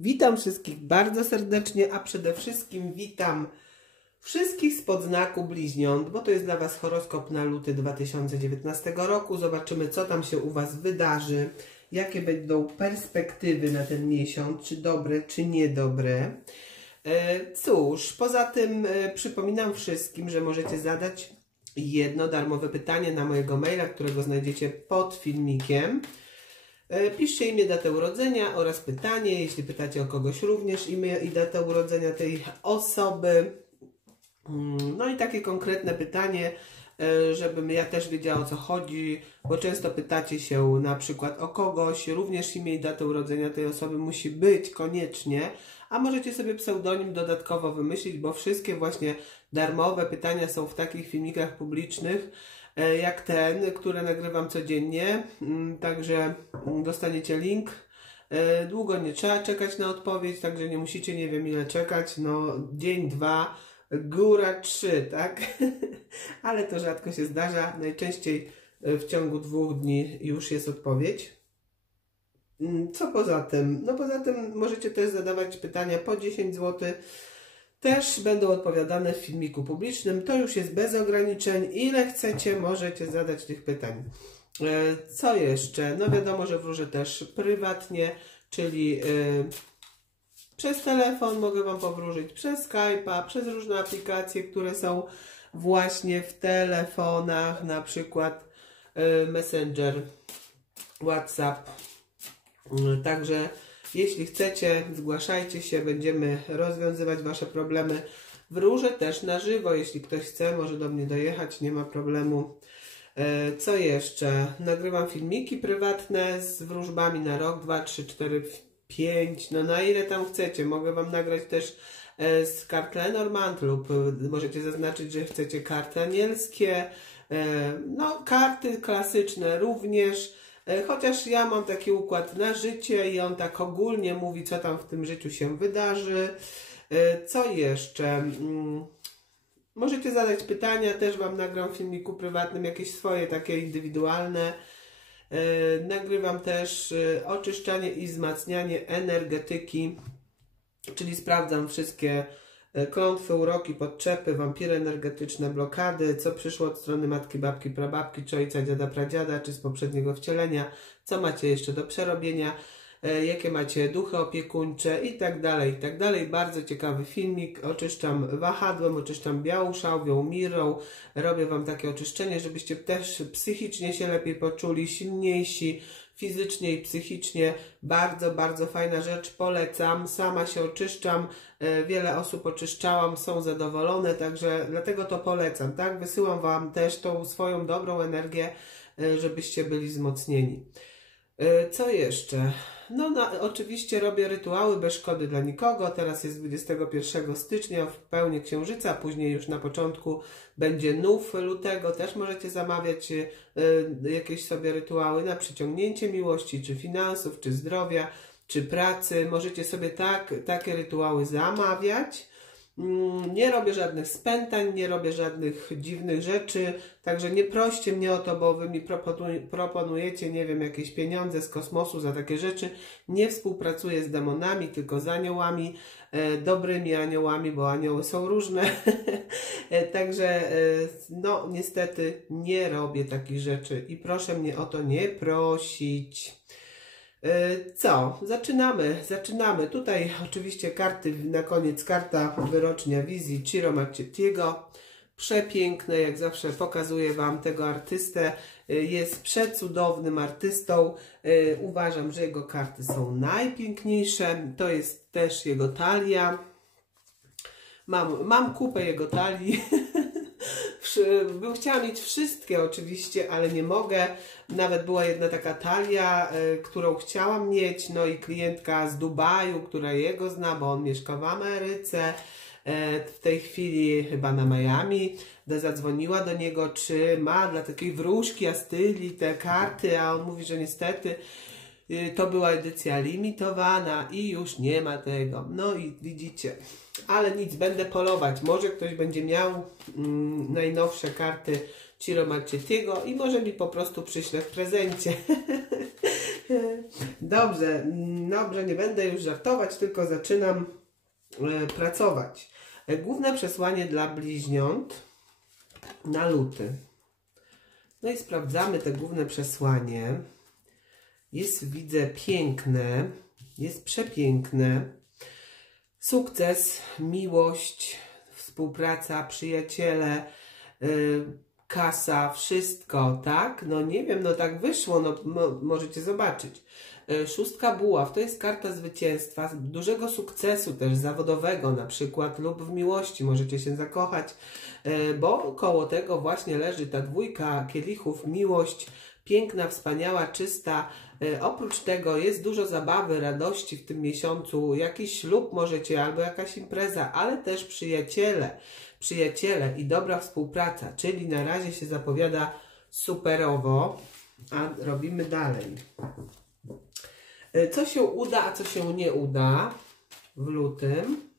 Witam wszystkich bardzo serdecznie, a przede wszystkim witam wszystkich spod znaku bliźniąt, bo to jest dla Was horoskop na luty 2019 roku. Zobaczymy, co tam się u Was wydarzy, jakie będą perspektywy na ten miesiąc, czy dobre, czy niedobre. E, Cóż, poza tym e, przypominam wszystkim, że możecie zadać jedno darmowe pytanie na mojego maila, którego znajdziecie pod filmikiem. E, Piszcie imię, datę urodzenia oraz pytanie. Jeśli pytacie o kogoś, również imię i datę urodzenia tej osoby. Mm, No i takie konkretne pytanie, e, żebym ja też wiedziała o co chodzi, bo często pytacie się na przykład o kogoś, również imię i datę urodzenia tej osoby musi być koniecznie, a możecie sobie pseudonim dodatkowo wymyślić, bo wszystkie właśnie darmowe pytania są w takich filmikach publicznych, jak ten, które nagrywam codziennie, Mm, także dostaniecie link. E, Długo nie trzeba czekać na odpowiedź, także nie musicie nie wiem ile czekać, no dzień, dwa, góra trzy, tak? Ale to rzadko się zdarza, najczęściej e, w ciągu dwóch dni już jest odpowiedź. Mm, Co poza tym? No poza tym możecie też zadawać pytania po 10 zł. Też będą odpowiadane w filmiku publicznym. To już jest bez ograniczeń. Ile chcecie, możecie zadać tych pytań. E, Co jeszcze? No wiadomo, że wróżę też prywatnie, czyli e, przez telefon mogę Wam powróżyć, przez Skype'a, przez różne aplikacje, które są właśnie w telefonach, na przykład e, Messenger, WhatsApp. Także jeśli chcecie, zgłaszajcie się, będziemy rozwiązywać Wasze problemy. Wróżę też na żywo, jeśli ktoś chce, może do mnie dojechać, nie ma problemu. E, Co jeszcze? Nagrywam filmiki prywatne z wróżbami na rok, 2, 3, 4, 5, no na ile tam chcecie. Mogę Wam nagrać też e, z kart Lenormand lub e, możecie zaznaczyć, że chcecie karty anielskie. No, karty klasyczne również. E, Chociaż ja mam taki układ na życie i on tak ogólnie mówi, co tam w tym życiu się wydarzy. E, Co jeszcze? Mm, Możecie zadać pytania, też Wam nagram w filmiku prywatnym jakieś swoje takie indywidualne. E, Nagrywam też oczyszczanie i wzmacnianie energetyki, czyli sprawdzam wszystkie klątwy, uroki, podczepy, wampiry energetyczne, blokady, co przyszło od strony matki, babki, prababki, czy ojca, dziada, pradziada, czy z poprzedniego wcielenia, co macie jeszcze do przerobienia, e, jakie macie duchy opiekuńcze i tak dalej, i tak dalej. Bardzo ciekawy filmik. Oczyszczam wahadłem, oczyszczam białą szałwią, mirą. Robię Wam takie oczyszczenie, żebyście też psychicznie się lepiej poczuli, silniejsi, fizycznie i psychicznie. Bardzo, bardzo fajna rzecz. Polecam. Sama się oczyszczam. E, Wiele osób oczyszczałam, są zadowolone, także dlatego to polecam, tak? Wysyłam Wam też tą swoją dobrą energię, e, żebyście byli wzmocnieni. E, Co jeszcze? No, oczywiście robię rytuały bez szkody dla nikogo. Teraz jest 21 stycznia w pełni księżyca, później już na początku będzie nów lutego. Też możecie zamawiać e, jakieś sobie rytuały na przyciągnięcie miłości, czy finansów, czy zdrowia, czy pracy. Możecie sobie tak, takie rytuały zamawiać. Mm, Nie robię żadnych spętań, nie robię żadnych dziwnych rzeczy, także nie proście mnie o to, bo wy mi proponuj- proponujecie, nie wiem, jakieś pieniądze z kosmosu za takie rzeczy. Nie współpracuję z demonami, tylko z aniołami, e, dobrymi aniołami, bo anioły są różne. E, także, e, no, niestety nie robię takich rzeczy i proszę mnie o to nie prosić. E, Co? Zaczynamy, zaczynamy. Tutaj oczywiście karty, na koniec karta wyrocznia wizji Ciro Marchettiego. Przepiękne, jak zawsze pokazuję Wam tego artystę. E, Jest przecudownym artystą. E, Uważam, że jego karty są najpiękniejsze. To jest też jego talia. Mam, mam kupę jego talii. Bym chciała mieć wszystkie oczywiście, ale nie mogę. Nawet była jedna taka talia, y, którą chciałam mieć, no i klientka z Dubaju, która jego zna, bo on mieszka w Ameryce, e, w tej chwili chyba na Miami, zadzwoniła do niego, czy ma dla takiej wróżki Astyli te karty, a on mówi, że niestety to była edycja limitowana i już nie ma tego. No i widzicie, ale nic, będę polować. Może ktoś będzie miał mm, najnowsze karty Ciro Marchettiego i może mi po prostu przyśle w prezencie. Dobrze, dobrze, nie będę już żartować, tylko zaczynam e, pracować. E, Główne przesłanie dla bliźniąt na luty. No i sprawdzamy te główne przesłanie. Jest, widzę, piękne, jest przepiękne. Sukces, miłość, współpraca, przyjaciele, y, kasa, wszystko, tak? No nie wiem, no tak wyszło, no mo, możecie zobaczyć. Y, Szóstka buław to jest karta zwycięstwa, dużego sukcesu też zawodowego na przykład lub w miłości możecie się zakochać, y, bo koło tego właśnie leży ta dwójka kielichów, miłość, piękna, wspaniała, czysta. Y, Oprócz tego jest dużo zabawy, radości w tym miesiącu, jakiś ślub możecie albo jakaś impreza, ale też przyjaciele, przyjaciele i dobra współpraca, czyli na razie się zapowiada superowo, a robimy dalej. Y, Co się uda, a co się nie uda w lutym?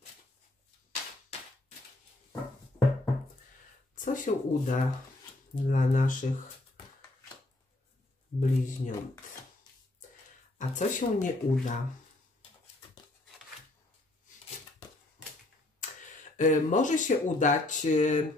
Co się uda dla naszych bliźniąt? A co się nie uda? Y, Może się udać y,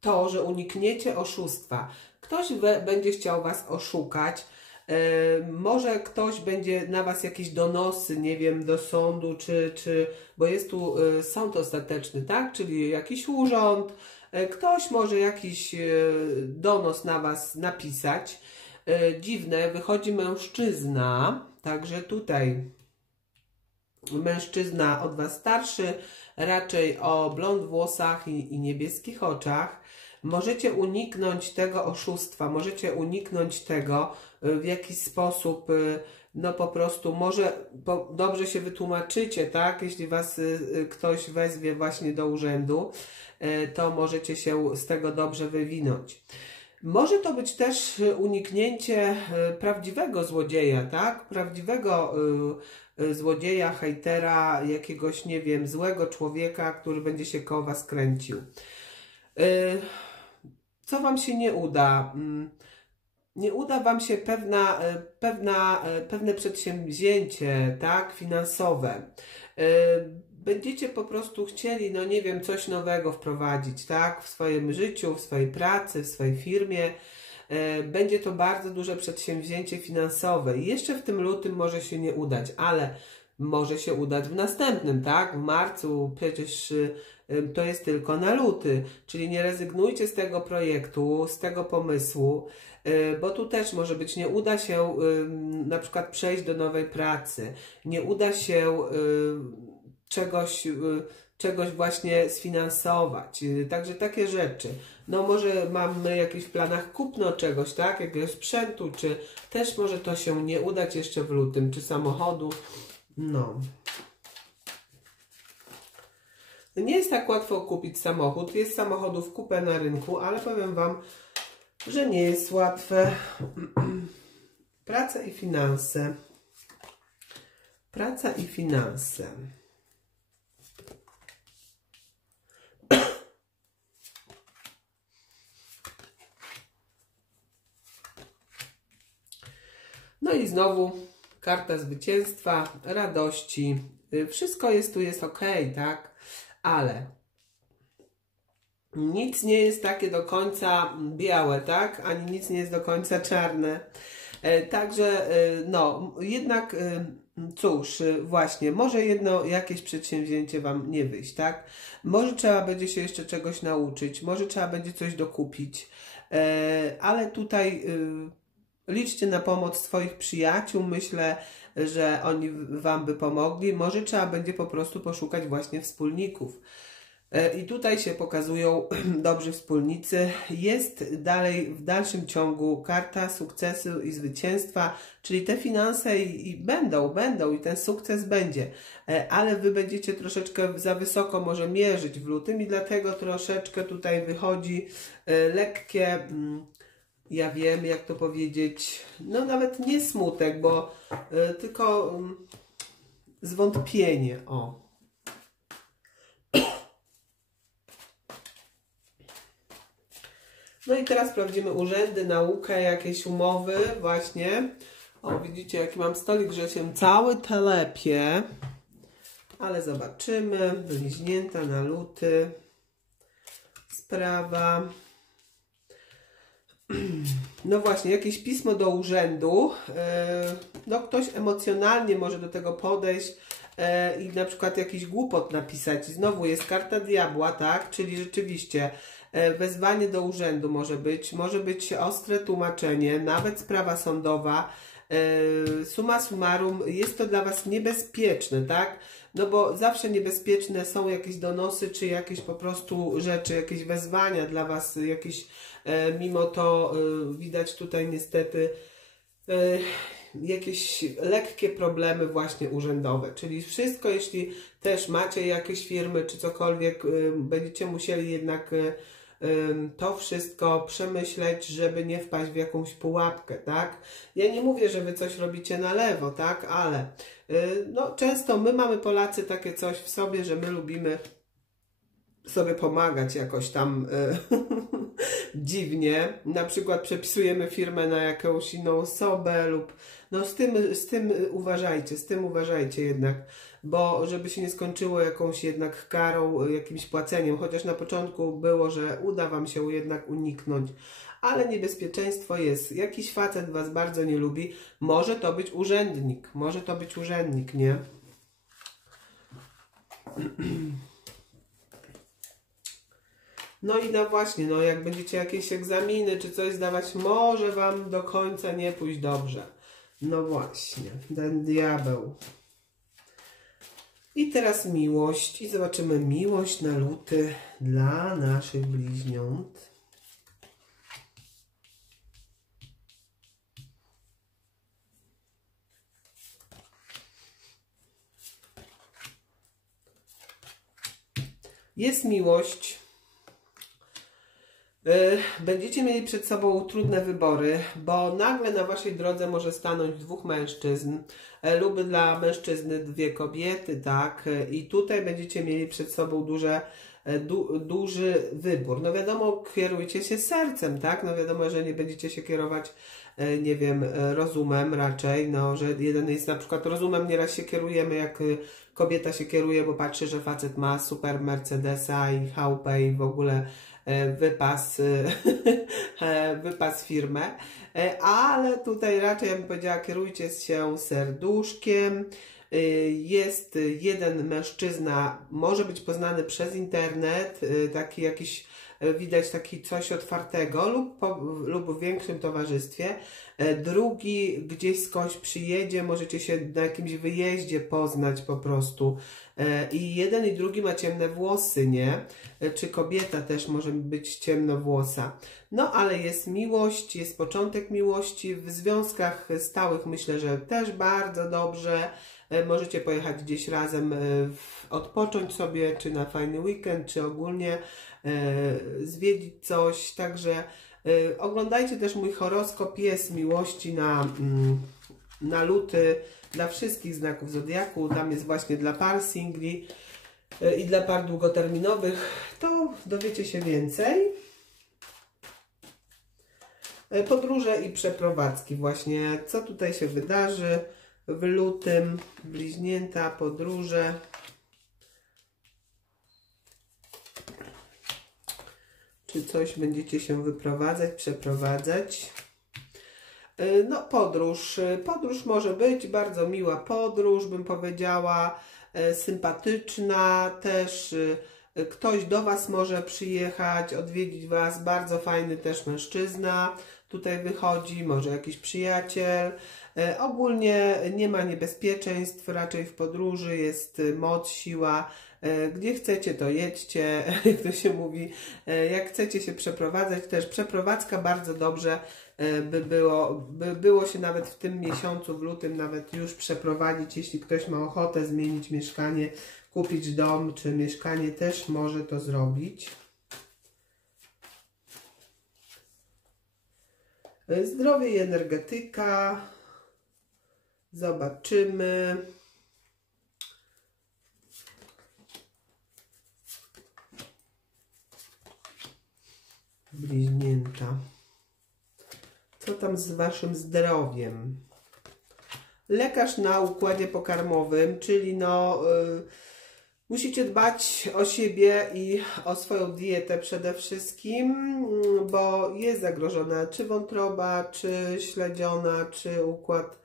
to, że unikniecie oszustwa. Ktoś będzie chciał Was oszukać. y, Może ktoś będzie na Was jakieś donosy, nie wiem, do sądu, czy, czy bo jest tu sąd ostateczny, tak? Czyli jakiś urząd. Ktoś może jakiś donos na Was napisać. Y, Dziwne, wychodzi mężczyzna, także tutaj mężczyzna od Was starszy, raczej o blond włosach i, i niebieskich oczach. Możecie uniknąć tego oszustwa, możecie uniknąć tego y, w jakiś sposób, y, no po prostu może po, dobrze się wytłumaczycie, tak? Jeśli Was ktoś wezwie właśnie do urzędu, to możecie się z tego dobrze wywinąć. Może to być też y, uniknięcie y, prawdziwego złodzieja, tak? Prawdziwego y, złodzieja, hejtera, jakiegoś, nie wiem, złego człowieka, który będzie się koło was kręcił. Co wam się nie uda? Mm, Nie uda wam się pewna, pewna, pewne przedsięwzięcie, tak? Finansowe. Będziecie po prostu chcieli, no nie wiem, coś nowego wprowadzić, tak? W swoim życiu, w swojej pracy, w swojej firmie. E, Będzie to bardzo duże przedsięwzięcie finansowe. Jeszcze w tym lutym może się nie udać, ale może się udać w następnym, tak? W marcu przecież y, y, to jest tylko na luty, czyli nie rezygnujcie z tego projektu, z tego pomysłu, bo tu też może być, nie uda się na przykład przejść do nowej pracy, nie uda się czegoś, y, czegoś właśnie sfinansować. Y, Także takie rzeczy. No może mamy jakieś w planach kupno czegoś, tak? Jakiegoś sprzętu, czy też może to się nie udać jeszcze w lutym, czy samochodu. No. Nie jest tak łatwo kupić samochód. Jest samochodów kupę na rynku, ale powiem Wam, że nie jest łatwe. Praca i finanse. Praca i finanse. No i znowu karta zwycięstwa, radości. Y, Wszystko jest tu jest ok, tak? Ale nic nie jest takie do końca białe, tak? Ani nic nie jest do końca czarne. E, Także, e, no, jednak, e, cóż, właśnie, może jedno jakieś przedsięwzięcie Wam nie wyjść, tak? Może trzeba będzie się jeszcze czegoś nauczyć, może trzeba będzie coś dokupić, e, ale tutaj liczcie na pomoc swoich przyjaciół. Myślę, że oni Wam by pomogli. Może trzeba będzie po prostu poszukać właśnie wspólników. E, I tutaj się pokazują dobrzy wspólnicy. Jest dalej, w dalszym ciągu karta sukcesu i zwycięstwa, czyli te finanse i, i będą, będą i ten sukces będzie, E, ale Wy będziecie troszeczkę za wysoko może mierzyć w lutym i dlatego troszeczkę tutaj wychodzi e, lekkie, mm, ja wiem jak to powiedzieć, no nawet nie smutek, bo e, tylko mm, zwątpienie, o. No i teraz sprawdzimy urzędy, naukę, jakieś umowy, właśnie. O, widzicie, jaki mam stolik, że się cały telepie. Ale zobaczymy. Bliźnięta na luty. Sprawa. No właśnie, jakieś pismo do urzędu. E, no, ktoś emocjonalnie może do tego podejść e, i na przykład jakiś głupot napisać. Znowu jest karta diabła, tak? Czyli rzeczywiście e, wezwanie do urzędu może być, może być ostre tłumaczenie, nawet sprawa sądowa. Suma summarum, jest to dla Was niebezpieczne, tak? No bo zawsze niebezpieczne są jakieś donosy, czy jakieś po prostu rzeczy, jakieś wezwania dla Was, jakieś E, mimo to e, widać tutaj niestety e, jakieś lekkie problemy właśnie urzędowe, czyli wszystko, jeśli też macie jakieś firmy czy cokolwiek, będziecie musieli jednak to wszystko przemyśleć, żeby nie wpaść w jakąś pułapkę, tak? Ja nie mówię, że wy coś robicie na lewo, tak? Ale no, często my mamy Polacy takie coś w sobie, że my lubimy sobie pomagać jakoś tam e, dziwnie. Na przykład przepisujemy firmę na jakąś inną osobę lub no z tym, z tym uważajcie, z tym uważajcie jednak, bo żeby się nie skończyło jakąś jednak karą, jakimś płaceniem, chociaż na początku było, że uda Wam się jednak uniknąć. Ale niebezpieczeństwo jest. Jakiś facet Was bardzo nie lubi. Może to być urzędnik. Może to być urzędnik, nie? No i no właśnie, no jak będziecie jakieś egzaminy czy coś zdawać, może Wam do końca nie pójść dobrze. No właśnie, ten diabeł. I teraz miłość. I zobaczymy miłość na luty dla naszych bliźniąt. Jest miłość, będziecie mieli przed sobą trudne wybory, bo nagle na waszej drodze może stanąć dwóch mężczyzn e, lub dla mężczyzny dwie kobiety, tak? E, I tutaj będziecie mieli przed sobą duże, du, duży wybór. No wiadomo, kierujcie się sercem, tak? No wiadomo, że nie będziecie się kierować, nie wiem, rozumem raczej, no, że jeden jest na przykład rozumem, nieraz się kierujemy, jak kobieta się kieruje, bo patrzy, że facet ma super Mercedesa i chałupę i w ogóle E, wypas, e, e, wypas firmę, ale tutaj raczej ja bym powiedziała, kierujcie się serduszkiem. Jest jeden mężczyzna, może być poznany przez internet, taki jakiś widać taki coś otwartego lub, po, lub w większym towarzystwie. Drugi gdzieś skądś przyjedzie, możecie się na jakimś wyjeździe poznać po prostu. E, I jeden i drugi ma ciemne włosy, nie? E, czy kobieta też może być ciemnowłosa. No ale jest miłość, jest początek miłości. W związkach stałych myślę, że też bardzo dobrze. E, możecie pojechać gdzieś razem, odpocząć sobie, czy na fajny weekend, czy ogólnie zwiedzić coś. Także oglądajcie też mój horoskop Jest Miłości na, mm, na luty dla wszystkich znaków Zodiaku. Tam jest właśnie dla par singli e, i dla par długoterminowych. To dowiecie się więcej. E, podróże i przeprowadzki właśnie. Co tutaj się wydarzy w lutym? Bliźnięta, podróże. Czy coś będziecie się wyprowadzać, przeprowadzać? E, no, podróż. E, podróż może być bardzo miła podróż, bym powiedziała, e, sympatyczna też. Ktoś do Was może przyjechać, odwiedzić Was, bardzo fajny też mężczyzna tutaj wychodzi, może jakiś przyjaciel. Ogólnie nie ma niebezpieczeństw, raczej w podróży jest moc, siła. Gdzie chcecie, to jedźcie, jak to się mówi. Jak chcecie się przeprowadzać, też przeprowadzka bardzo dobrze E, by było, by było się nawet w tym miesiącu, w lutym nawet już przeprowadzić, jeśli ktoś ma ochotę zmienić mieszkanie, kupić dom czy mieszkanie, też może to zrobić. E, zdrowie i energetyka. Zobaczymy. Bliźnięta co tam z waszym zdrowiem? lekarz na układzie pokarmowym, czyli no... Yy, Musicie dbać o siebie i o swoją dietę przede wszystkim, bo jest zagrożona czy wątroba, czy śledziona, czy układ,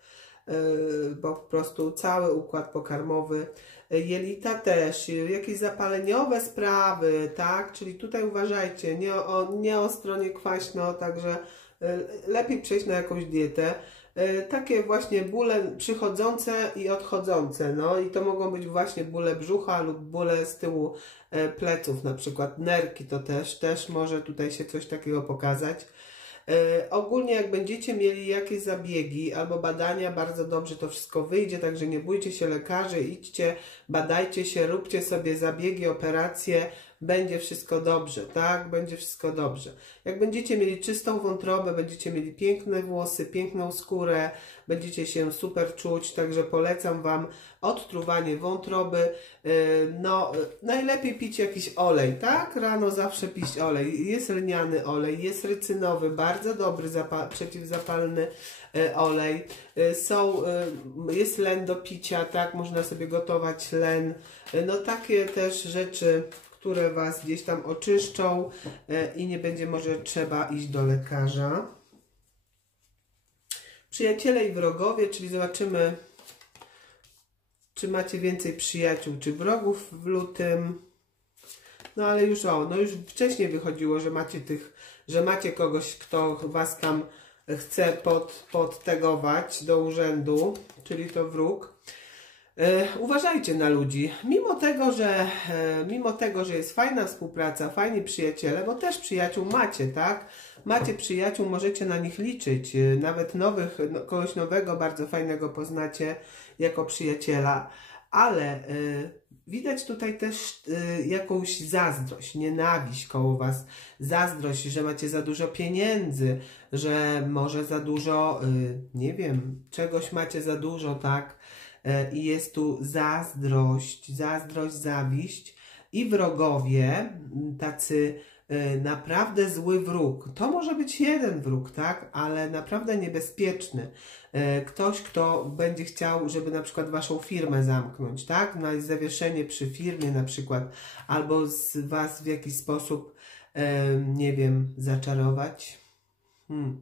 bo po prostu cały układ pokarmowy, jelita też, jakieś zapaleniowe sprawy, tak? Czyli tutaj uważajcie, nie o, nie o stronie kwaśno, także lepiej przejść na jakąś dietę. E, takie właśnie bóle przychodzące i odchodzące. No i to mogą być właśnie bóle brzucha lub bóle z tyłu e, pleców, na przykład nerki to też, też może tutaj się coś takiego pokazać. E, ogólnie jak będziecie mieli jakieś zabiegi albo badania, bardzo dobrze to wszystko wyjdzie, także nie bójcie się lekarzy, idźcie, badajcie się, róbcie sobie zabiegi, operacje, będzie wszystko dobrze, tak? Będzie wszystko dobrze. Jak będziecie mieli czystą wątrobę, będziecie mieli piękne włosy, piękną skórę, będziecie się super czuć, także polecam Wam odtruwanie wątroby. Y, no, najlepiej pić jakiś olej, tak? Rano zawsze pić olej. Jest lniany olej, jest rycynowy, bardzo dobry przeciwzapalny y, olej. Y, są, jest len do picia, tak? Można sobie gotować len. No takie też rzeczy które Was gdzieś tam oczyszczą e, i nie będzie może trzeba iść do lekarza. Przyjaciele i wrogowie, czyli zobaczymy, czy macie więcej przyjaciół czy wrogów w lutym. No ale już o, no już wcześniej wychodziło, że macie tych, że macie kogoś, kto Was tam chce pod, podtegować do urzędu, czyli to wróg. E, uważajcie na ludzi. Mimo tego, że e, mimo tego, że jest fajna współpraca, fajni przyjaciele, bo też przyjaciół macie, tak? Macie przyjaciół, możecie na nich liczyć. E, nawet nowych, no, kogoś nowego, bardzo fajnego poznacie jako przyjaciela, ale widać tutaj też jakąś zazdrość, nienawiść koło was. Zazdrość, że macie za dużo pieniędzy, że może za dużo, nie wiem, czegoś macie za dużo, tak? E, i jest tu zazdrość, zazdrość, zawiść i wrogowie, tacy e, naprawdę zły wróg. To może być jeden wróg, tak, ale naprawdę niebezpieczny. E, ktoś, kto będzie chciał, żeby na przykład waszą firmę zamknąć, tak, na zawieszenie przy firmie na przykład, albo z was w jakiś sposób, nie wiem, zaczarować. Hmm.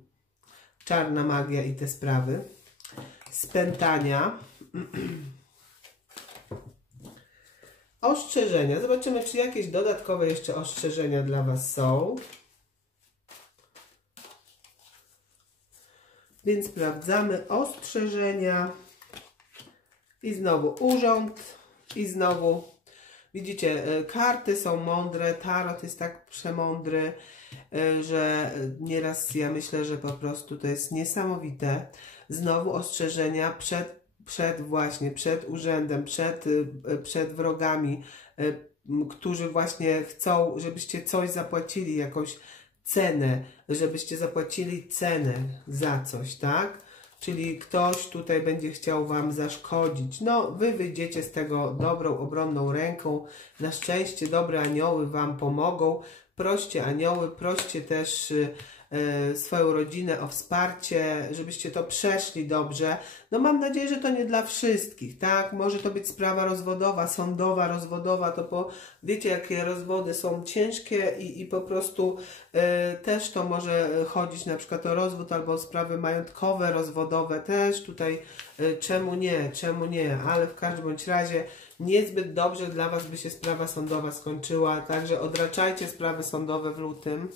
Czarna magia i te sprawy. Spętania Ostrzeżenia. Zobaczymy, czy jakieś dodatkowe jeszcze ostrzeżenia dla Was są. Więc sprawdzamy ostrzeżenia. I znowu urząd. I znowu widzicie, e, karty są mądre. Tarot jest tak przemądry, e, że nieraz ja myślę, że po prostu to jest niesamowite. Znowu ostrzeżenia przed przed właśnie, przed urzędem, przed, y, przed wrogami, y, którzy właśnie chcą, żebyście coś zapłacili, jakąś cenę, żebyście zapłacili cenę za coś, tak? Czyli ktoś tutaj będzie chciał Wam zaszkodzić. No, Wy wyjdziecie z tego dobrą, obronną ręką. Na szczęście dobre anioły Wam pomogą. Proście anioły, proście też y, swoją rodzinę, o wsparcie, żebyście to przeszli dobrze. No mam nadzieję, że to nie dla wszystkich, tak? Może to być sprawa rozwodowa, sądowa, rozwodowa, to po, wiecie, jakie rozwody są ciężkie i, i po prostu e, też to może chodzić na przykład o rozwód albo o sprawy majątkowe, rozwodowe też tutaj, e, czemu nie, czemu nie, ale w każdym bądź razie niezbyt dobrze dla Was by się sprawa sądowa skończyła, także odraczajcie sprawy sądowe w lutym.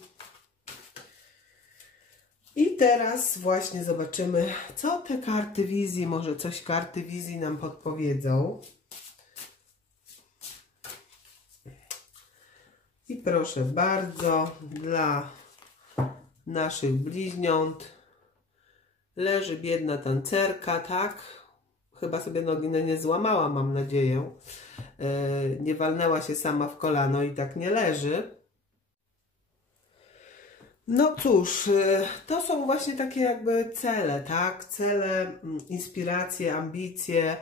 I teraz właśnie zobaczymy, co te karty wizji, może coś karty wizji nam podpowiedzą. I proszę bardzo, dla naszych bliźniąt leży biedna tancerka, tak? Chyba sobie nogi nie złamała, mam nadzieję. Yy, nie walnęła się sama w kolano i tak nie leży. No cóż, y, to są właśnie takie jakby cele, tak? Cele, mm, inspiracje, ambicje.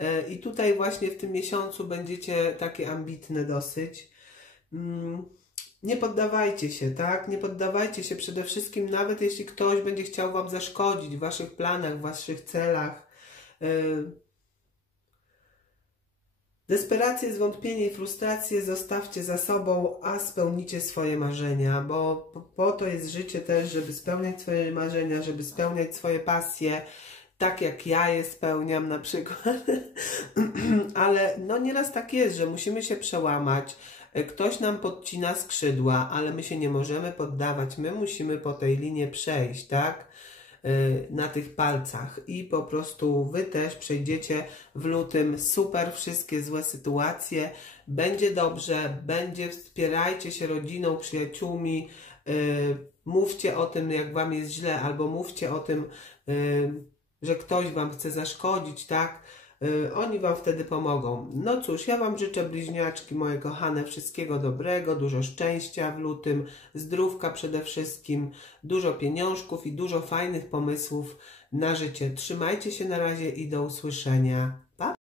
Y, I tutaj właśnie w tym miesiącu będziecie takie ambitne dosyć. Mm, nie poddawajcie się, tak? Nie poddawajcie się przede wszystkim, nawet jeśli ktoś będzie chciał Wam zaszkodzić w Waszych planach, w Waszych celach. Desperację, zwątpienie i frustrację zostawcie za sobą, a spełnicie swoje marzenia, bo po to jest życie też, żeby spełniać swoje marzenia, żeby spełniać swoje pasje, tak jak ja je spełniam na przykład. ale no nieraz tak jest, że musimy się przełamać. Ktoś nam podcina skrzydła, ale my się nie możemy poddawać. My musimy po tej linie przejść, tak? Y, na tych palcach i po prostu Wy też przejdziecie w lutym super wszystkie złe sytuacje. Będzie dobrze, będzie, wspierajcie się rodziną, przyjaciółmi, y, mówcie o tym, jak Wam jest źle, albo mówcie o tym, y, że ktoś Wam chce zaszkodzić, tak? Y, oni Wam wtedy pomogą. No cóż, ja Wam życzę bliźniaczki moje kochane wszystkiego dobrego, dużo szczęścia w lutym, zdrówka przede wszystkim, dużo pieniążków i dużo fajnych pomysłów na życie. Trzymajcie się na razie i do usłyszenia. Pa!